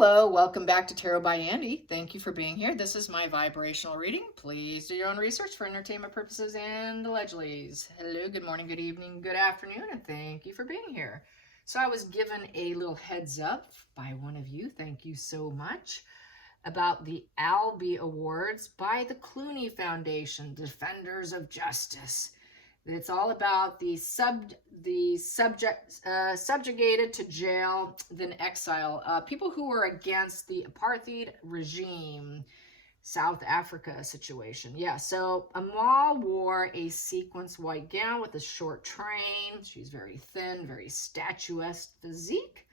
Hello, welcome back to Tarot by Andy. Thank you for being here. This is my vibrational reading. Please do your own research for entertainment purposes and allegedly. Hello, good morning, good evening, good afternoon, and thank you for being here. So I was given a little heads up by one of you, thank you so much, about the Albie Awards by the Clooney Foundation, Defenders of Justice. It's all about the subjugated to jail, then exile. People who were against the apartheid regime, South Africa situation. Yeah, so Amal wore a sequins white gown with a short train. She's very thin, very statuesque physique.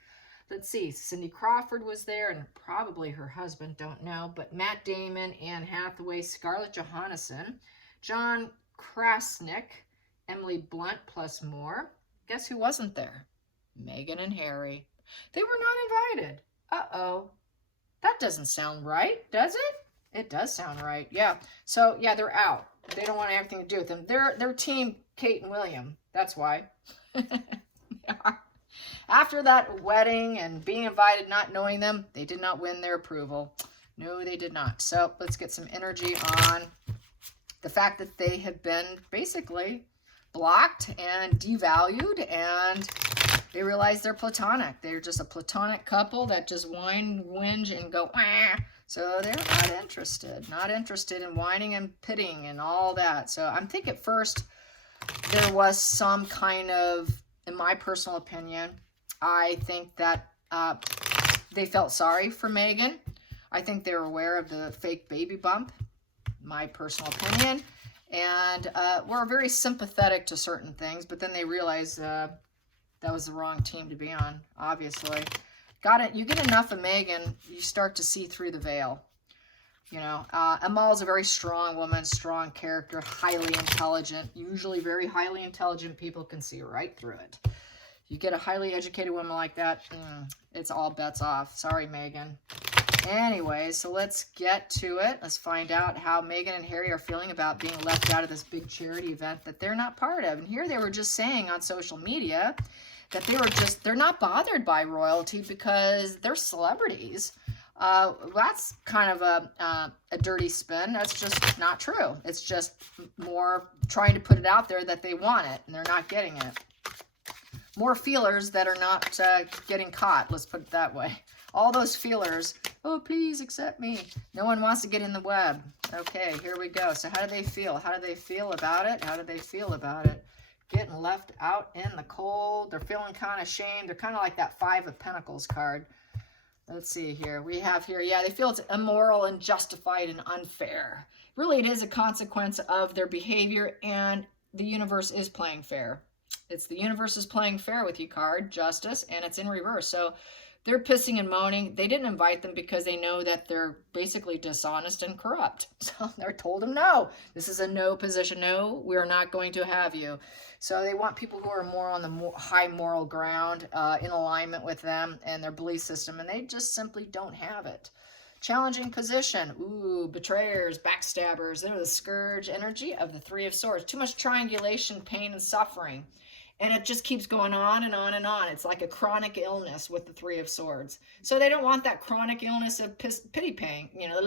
Let's see, Cindy Crawford was there, and probably her husband, don't know. But Matt Damon, Anne Hathaway, Scarlett Johansson, John Krasnick, Emily Blunt, plus more. Guess who wasn't there? Meghan and Harry. They were not invited. Uh-oh. That doesn't sound right, does it? It does sound right, yeah. So, yeah, they're out. They don't want anything to do with them. They're team Kate and William. That's why. After that wedding and being invited, not knowing them, they did not win their approval. No, they did not. So, let's get some energy on the fact that they have been basically blocked and devalued, and they realize they're platonic. They're just a platonic couple that just whine, whinge, and go, ah. So they're not interested in whining and pitting and all that. So I think at first there was some kind of, in my personal opinion, I think that they felt sorry for Meghan. I think they were aware of the fake baby bump, my personal opinion. And were very sympathetic to certain things, but then they realized that was the wrong team to be on, obviously. You get enough of Meghan, you start to see through the veil. You know, Amal's a very strong woman, strong character, highly intelligent. Usually very highly intelligent people can see right through it. You get a highly educated woman like that, it's all bets off. Sorry, Meghan. Anyway, so let's get to it. Let's find out how Meghan and Harry are feeling about being left out of this big charity event that they're not part of. And here they were just saying on social media that they're not bothered by royalty because they're celebrities. That's kind of a dirty spin. That's just not true. It's just more trying to put it out there that they want it and they're not getting it. More feelers that are not getting caught, let's put it that way. All those feelers, oh, please accept me. No one wants to get in the web. Okay, here we go. So how do they feel? How do they feel about it? How do they feel about it? Getting left out in the cold. They're feeling kind of shamed. They're kind of like that Five of Pentacles card. Let's see here. We have here, yeah, they feel it's immoral and justified and unfair. Really, it is a consequence of their behavior, and the universe is playing fair. It's the universe is playing fair with you card, justice, and it's in reverse. So they're pissing and moaning. They didn't invite them because they know that they're basically dishonest and corrupt. So they're told them, no, this is a no position. No, we're not going to have you. So they want people who are more on the high moral ground, in alignment with them and their belief system, and they just simply don't have it. Challenging position. Ooh, betrayers, backstabbers. They're the scourge energy of the Three of Swords. Too much triangulation, pain, and suffering. And it just keeps going on and on and on. It's like a chronic illness with the Three of Swords. So they don't want that chronic illness of pity paying. You know,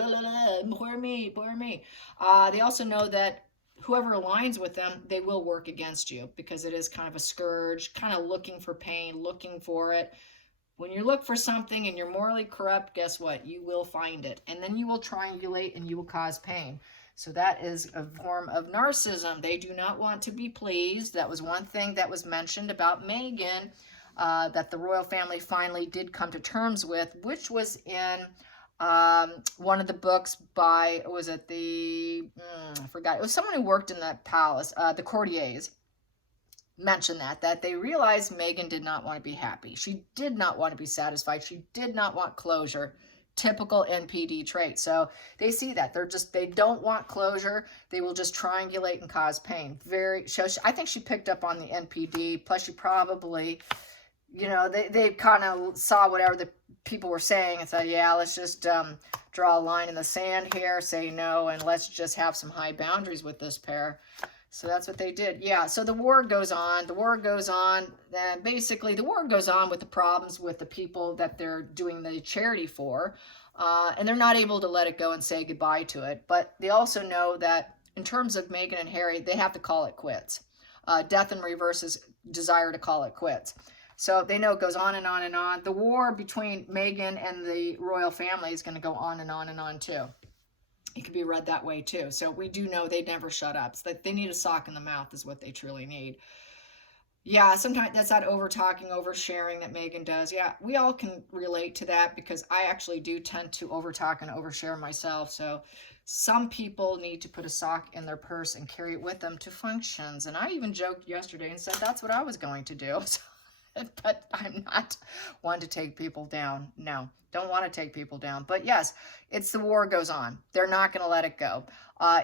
poor me, poor me. They also know that whoever aligns with them, they will work against you because it is kind of a scourge, kind of looking for pain, looking for it. When you look for something and you're morally corrupt, guess what? You will find it. And then you will triangulate and you will cause pain. So that is a form of narcissism. They do not want to be pleased. That was one thing that was mentioned about Meghan, that the royal family finally did come to terms with, which was in one of the books by, was it I forgot. It was someone who worked in that palace, the courtiers. Mentioned that they realized Meghan did not want to be happy. She did not want to be satisfied. She did not want closure. Typical NPD trait. So they see that they don't want closure. They will just triangulate and cause pain. I think she picked up on the NPD. Plus, she probably, you know, they kind of saw whatever the people were saying and said, yeah, let's just draw a line in the sand here, say no, and let's just have some high boundaries with this pair. So that's what they did. Yeah, so the war goes on. The war goes on. And basically, the war goes on with the problems with the people that they're doing the charity for. And they're not able to let it go and say goodbye to it. But they also know that in terms of Meghan and Harry, they have to call it quits. Death in Reverse's desire to call it quits. So they know it goes on and on and on. The war between Meghan and the royal family is going to go on and on and on too. It could be read that way too. So we do know they never shut up. It's like they need a sock in the mouth is what they truly need. Yeah, sometimes that's that over-talking, over-sharing that Meghan does. Yeah, we all can relate to that because I actually do tend to over-talk and overshare myself. So some people need to put a sock in their purse and carry it with them to functions. And I even joked yesterday and said that's what I was going to do. But I'm not one to take people down. No, don't want to take people down. But yes, it's the war goes on. They're not going to let it go.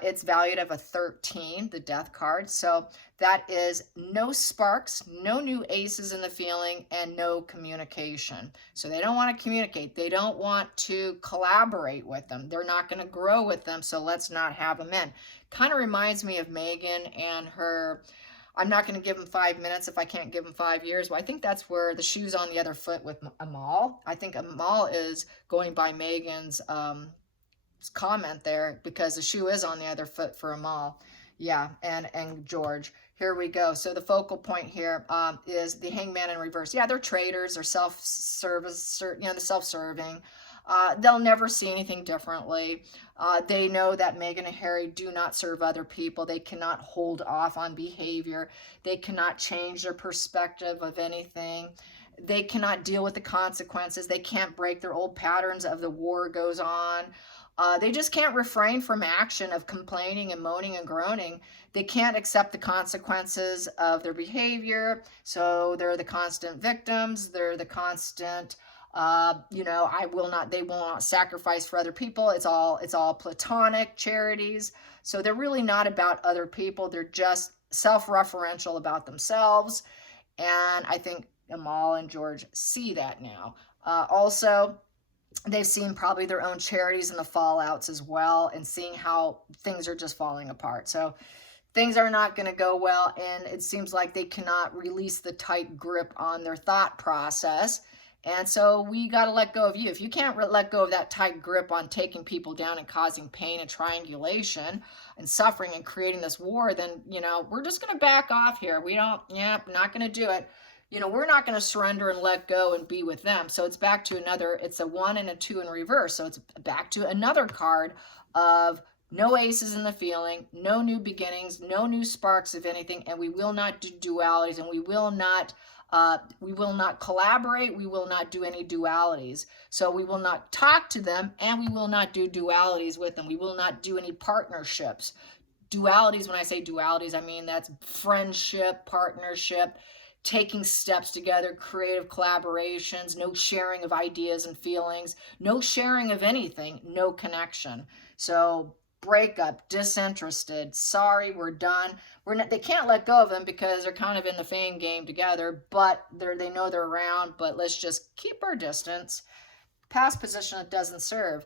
It's valued of a 13, the death card. So that is no sparks, no new aces in the feeling, and no communication. So they don't want to communicate. They don't want to collaborate with them. They're not going to grow with them. So let's not have them in. Kind of reminds me of Meghan and her... I'm not going to give him 5 minutes if I can't give him 5 years. Well, I think that's where the shoe's on the other foot with Amal. I think Amal is going by Meghan's comment there because the shoe is on the other foot for Amal. Yeah, and George. Here we go. So the focal point here is the Hangman in reverse. Yeah, they're traders. They're self-service, the self-serving. They'll never see anything differently. They know that Meghan and Harry do not serve other people. They cannot hold off on behavior. They cannot change their perspective of anything. They cannot deal with the consequences. They can't break their old patterns of the war goes on. They just can't refrain from action of complaining and moaning and groaning. They can't accept the consequences of their behavior. So they're the constant victims. They're the constant... they will not sacrifice for other people. It's all platonic charities. So they're really not about other people. They're just self-referential about themselves. And I think Amal and George see that now. Also, they've seen probably their own charities and the fallouts as well, and seeing how things are just falling apart. So things are not going to go well. And it seems like they cannot release the tight grip on their thought process. And so we got to let go of you. If you can't let go of that tight grip on taking people down and causing pain and triangulation and suffering and creating this war, then, we're just going to back off here. Not going to do it. We're not going to surrender and let go and be with them. So it's back to it's a 1 and a 2 in reverse. So it's back to another card of no aces in the feeling, no new beginnings, no new sparks of anything. And we will not do dualities, and we will not collaborate. We will not do any dualities. So we will not talk to them, and we will not do dualities with them. We will not do any partnerships. Dualities, when I say dualities, I mean that's friendship, partnership, taking steps together, creative collaborations, no sharing of ideas and feelings, no sharing of anything, no connection. So breakup, disinterested, sorry, we're done. They can't let go of them because they're kind of in the fame game together, but they know they're around, but let's just keep our distance. Past position that doesn't serve.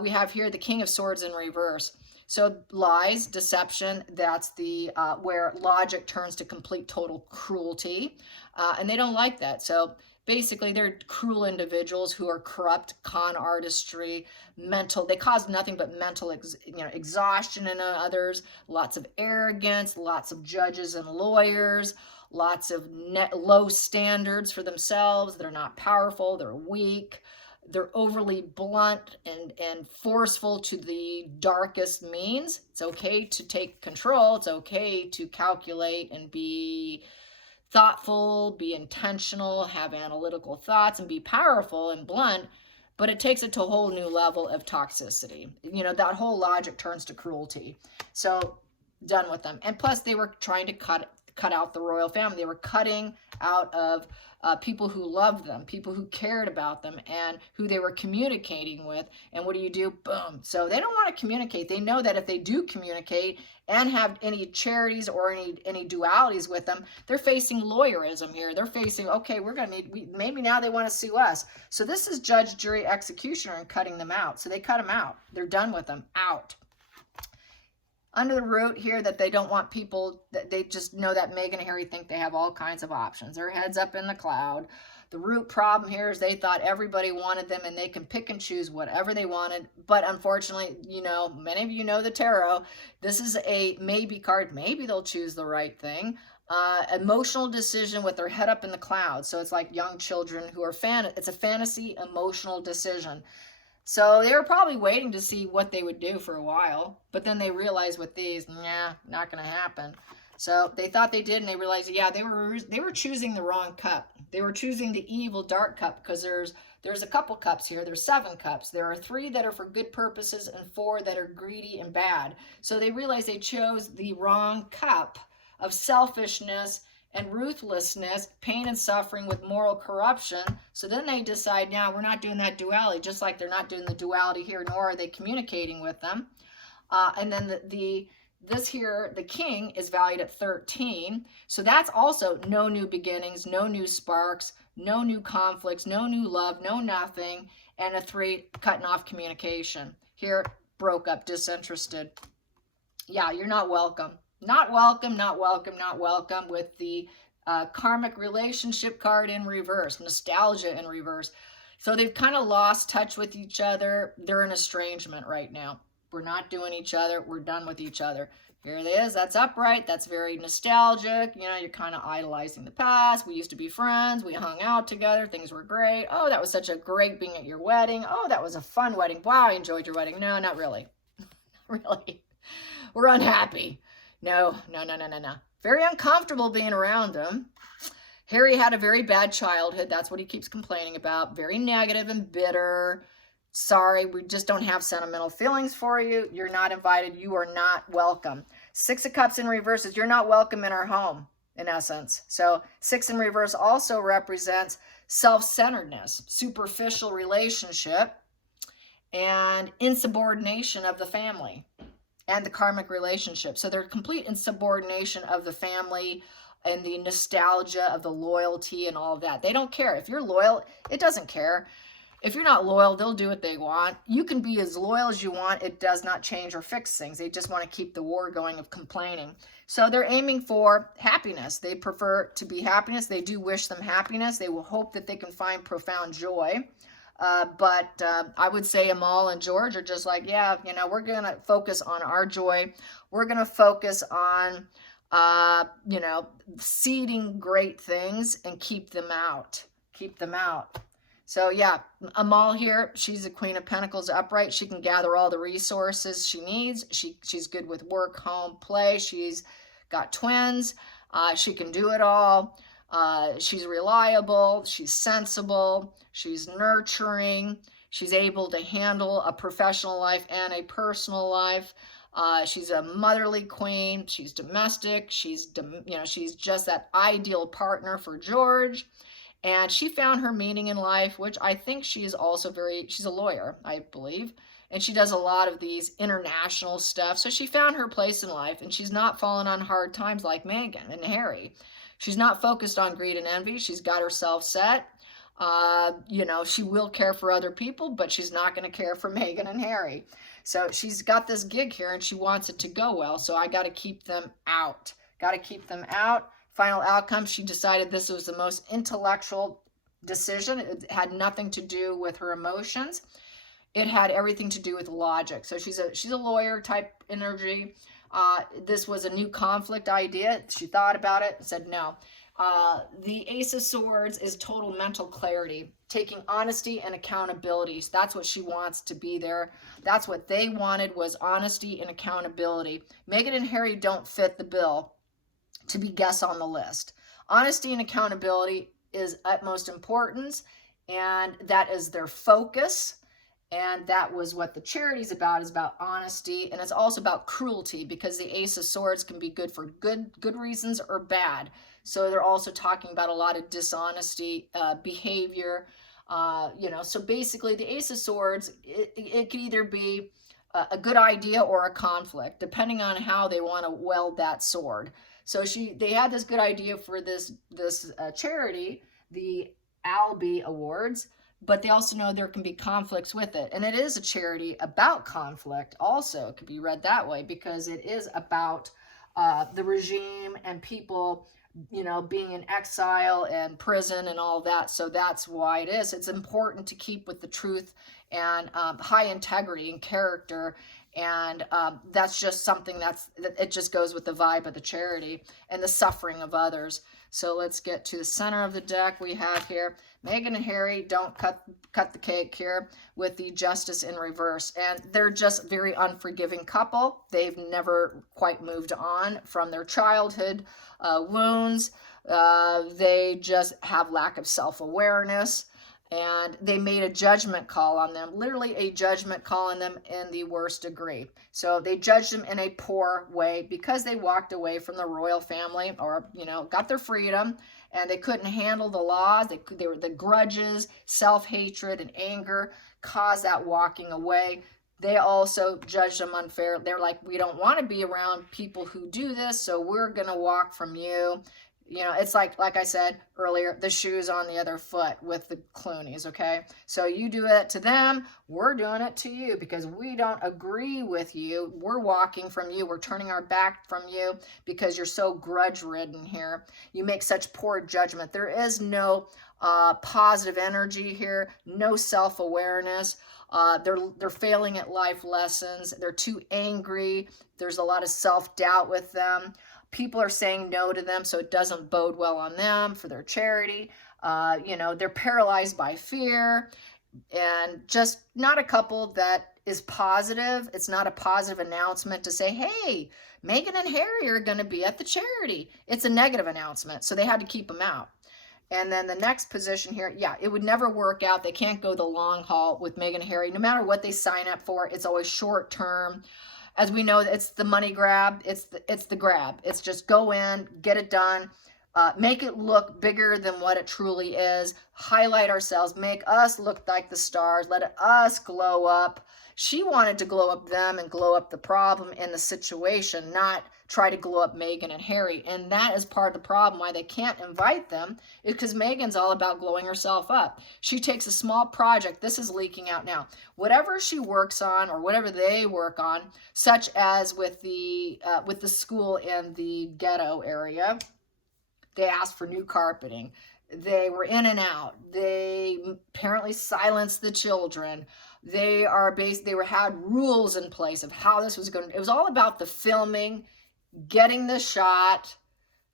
We have here the King of Swords in reverse. So lies, deception, that's the where logic turns to complete total cruelty, and they don't like that. So basically, they're cruel individuals who are corrupt, con artistry, they cause nothing but mental exhaustion in others, lots of arrogance, lots of judges and lawyers, lots of low standards for themselves. They're not powerful, they're weak. They're overly blunt and forceful to the darkest means. It's okay to take control. It's okay to calculate and be thoughtful, be intentional, have analytical thoughts, and be powerful and blunt, but it takes it to a whole new level of toxicity. That whole logic turns to cruelty. So done with them. And plus, they were trying to cut out the royal family. They were cutting out of people who loved them, people who cared about them, and who they were communicating with. And what do? Boom. So they don't want to communicate. They know that if they do communicate and have any charities or any dualities with them, they're facing lawyerism here. They're facing, okay, maybe now they want to sue us. So this is judge, jury, executioner and cutting them out. So they cut them out. They're done with them. Out. under the root here that they don't want people, that they just know that Meghan and Harry think they have all kinds of options. Their heads up in the cloud. The root problem here is they thought everybody wanted them and they can pick and choose whatever they wanted. But unfortunately, you know, many of you know the tarot. This is a maybe card. Maybe they'll choose the right thing. Emotional decision with their head up in the clouds. So it's like young children who are it's a fantasy emotional decision. So they were probably waiting to see what they would do for a while, but then they realized with these, nah, not going to happen. So they thought they did, and they realized, yeah, they were choosing the wrong cup. They were choosing the evil dark cup, because there's a couple cups here. There's 7 cups. There are 3 that are for good purposes and 4 that are greedy and bad. So they realized they chose the wrong cup of selfishness and ruthlessness, pain and suffering with moral corruption. So then they decide, now we're not doing that duality, just like they're not doing the duality here, nor are they communicating with them. And then this here, the king, is valued at 13. So that's also no new beginnings, no new sparks, no new conflicts, no new love, no nothing. And a 3, cutting off communication. Here, broke up, disinterested. Yeah, you're not welcome. Not welcome, not welcome, not welcome, with the karmic relationship card in reverse, nostalgia in reverse. So they've kind of lost touch with each other. They're in estrangement right now. We're not doing each other. We're done with each other. Here it is. That's upright. That's very nostalgic. You know, you're kind of idolizing the past. We used to be friends. We hung out together. Things were great. Oh, that was such a great being at your wedding. Oh, that was a fun wedding. Wow, I enjoyed your wedding. No, not really. Not really. We're unhappy. No. Very uncomfortable being around him. Harry had a very bad childhood. That's what he keeps complaining about. Very negative and bitter. Sorry, we just don't have sentimental feelings for you. You're not invited. You are not welcome. 6 of Cups in reverse is you're not welcome in our home, in essence. So 6 in reverse also represents self-centeredness, superficial relationship, and insubordination of the family and the karmic relationship. So they're complete insubordination of the family and the nostalgia of the loyalty and all of that. They don't care. If you're loyal, it doesn't care. If you're not loyal, they'll do what they want. You can be as loyal as you want. It does not change or fix things. They just want to keep the war going of complaining. So they're aiming for happiness. They prefer to be happiness. They do wish them happiness. They will hope that they can find profound joy. But I would say Amal and George are just like, yeah, you know, we're going to focus on our joy. We're going to focus on, you know, seeding great things and keep them out. Keep them out. So yeah, Amal here, she's a Queen of Pentacles upright. She can gather all the resources she needs. She's good with work, home, play. She's got twins. She can do it all. She's reliable. She's sensible. She's nurturing. She's able to handle a professional life and a personal life. She's a motherly queen. She's domestic. She's just that ideal partner for George. And she found her meaning in life, which I think she is also she's a lawyer, I believe. And she does a lot of these international stuff. So she found her place in life, and she's not fallen on hard times like Meghan and Harry. She's not focused on greed and envy. She's got herself set. You know, she will care for other people, but she's not going to care for Meghan and Harry. So she's got this gig here, and she wants it to go well. So I got to keep them out. Got to keep them out. Final outcome, she decided this was the most intellectual decision. It had nothing to do with her emotions. It had everything to do with logic. So she's a lawyer type energy. This was a new conflict idea. She thought about it and said no. The Ace of Swords is total mental clarity, taking honesty and accountability. So that's what she wants to be there. That's what they wanted, was honesty and accountability. Meghan and Harry don't fit the bill to be guests on the list. Honesty and accountability is utmost importance, and that is their focus. And that was what the charity is about honesty, and it's also about cruelty, because the Ace of Swords can be good for good reasons or bad. So they're also talking about a lot of dishonesty, behavior, you know. So basically the Ace of Swords, it could either be a good idea or a conflict, depending on how they want to wield that sword. So they had this good idea for this charity, the Albee Awards. but they also know there can be conflicts with it. And it is a charity about conflict also. It could be read that way because it is about the regime and people, you know, being in exile and prison and all that. So that's why it is. It's important to keep with the truth and high integrity and character. And that's just something it just goes with the vibe of the charity and the suffering of others. So let's get to the center of the deck. We have here Meghan and Harry don't cut the cake here with the Justice in reverse. And they're just very unforgiving couple. They've never quite moved on from their childhood wounds. They just have lack of self-awareness. And they made a judgment call on them, literally a judgment call on them in the worst degree. So they judged them in a poor way because they walked away from the royal family, or, you know, got their freedom, and they couldn't handle the laws. They were the grudges, self-hatred, and anger caused that walking away. They also judged them unfair. They're like, we don't want to be around people who do this, so we're going to walk from you. You know, it's like I said earlier, the shoe's on the other foot with the Clooneys, okay? So you do it to them, we're doing it to you because we don't agree with you. We're walking from you. We're turning our back from you because you're so grudge-ridden here. You make such poor judgment. There is no positive energy here, no self-awareness. They're failing at life lessons. They're too angry. There's a lot of self-doubt with them. People are saying no to them, so it doesn't bode well on them for their charity. You know, they're paralyzed by fear, and just not a couple that is positive. It's not a positive announcement to say, hey, Meghan and Harry are going to be at the charity. It's a negative announcement, so they had to keep them out. And then the next position here, yeah, it would never work out. They can't go the long haul with Meghan and Harry. No matter what they sign up for, it's always short term. As we know, it's the money grab. It's the grab. It's just go in, get it done, make it look bigger than what it truly is, highlight ourselves, make us look like the stars, let us glow up. She wanted to glow up them and glow up the problem in the situation, not try to glow up Meghan and Harry. And that is part of the problem why they can't invite them, is because Meghan's all about glowing herself up. She takes a small project. This is leaking out now. Whatever she works on, or whatever they work on, such as with the school in the ghetto area, they asked for new carpeting. They were in and out. They apparently silenced the children. They had rules in place of how this was going to, it was all about the filming, getting the shot,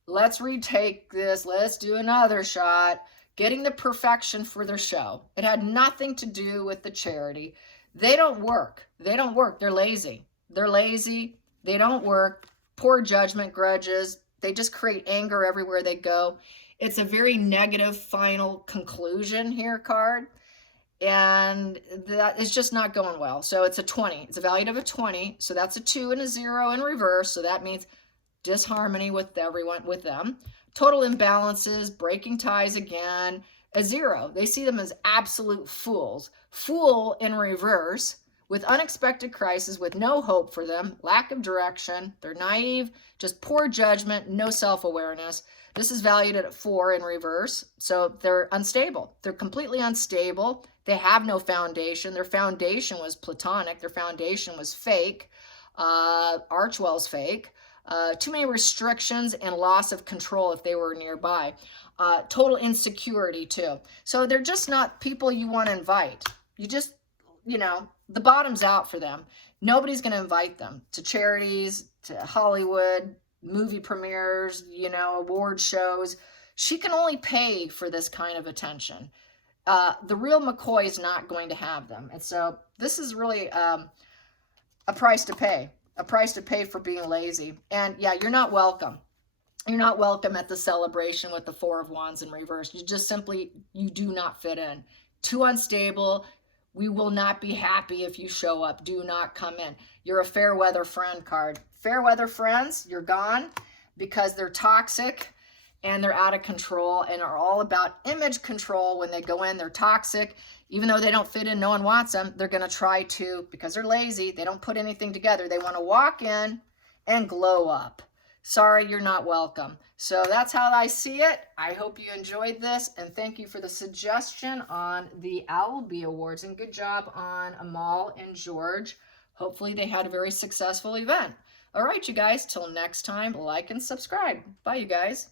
let's retake this, let's do another shot, getting the perfection for their show. It had nothing to do with the charity. They don't work. They don't work. They're lazy. They're lazy. They don't work. Poor judgment, grudges. They just create anger everywhere they go. It's a very negative final conclusion here card. And that is just not going well. So it's a 20. It's a value of a 20. So that's a 2 and a 0 in reverse. So that means disharmony with everyone, with them. Total imbalances, breaking ties again. A 0. They see them as absolute fools. Fool in reverse, with unexpected crisis, with no hope for them, lack of direction. They're naive, just poor judgment, no self-awareness. This is valued at 4 in reverse. So they're unstable. They're completely unstable. They have no foundation. Their foundation was platonic. Their foundation was fake. Archwell's fake. Too many restrictions and loss of control if they were nearby. Total insecurity too. So they're just not people you want to invite. You just, you know, the bottom's out for them. Nobody's going to invite them to charities, to Hollywood, movie premieres, you know, award shows. She can only pay for this kind of attention. The real McCoy is not going to have them. And so this is really a price to pay. A price to pay for being lazy. And yeah, you're not welcome. You're not welcome at the celebration with the 4 of Wands in reverse. You just simply, you do not fit in. Too unstable. We will not be happy if you show up. Do not come in. You're a fair weather friend card. Fair weather friends, you're gone because they're toxic and they're out of control and are all about image control. When they go in, they're toxic. Even though they don't fit in, no one wants them, they're going to try to, because they're lazy, they don't put anything together. They want to walk in and glow up. sorry, you're not welcome. So that's how I see it. I hope you enjoyed this, and thank you for the suggestion on the Owlbee Awards, and good job on Amal and George. Hopefully they had a very successful event. All right, you guys, till next time, like and subscribe. Bye, you guys.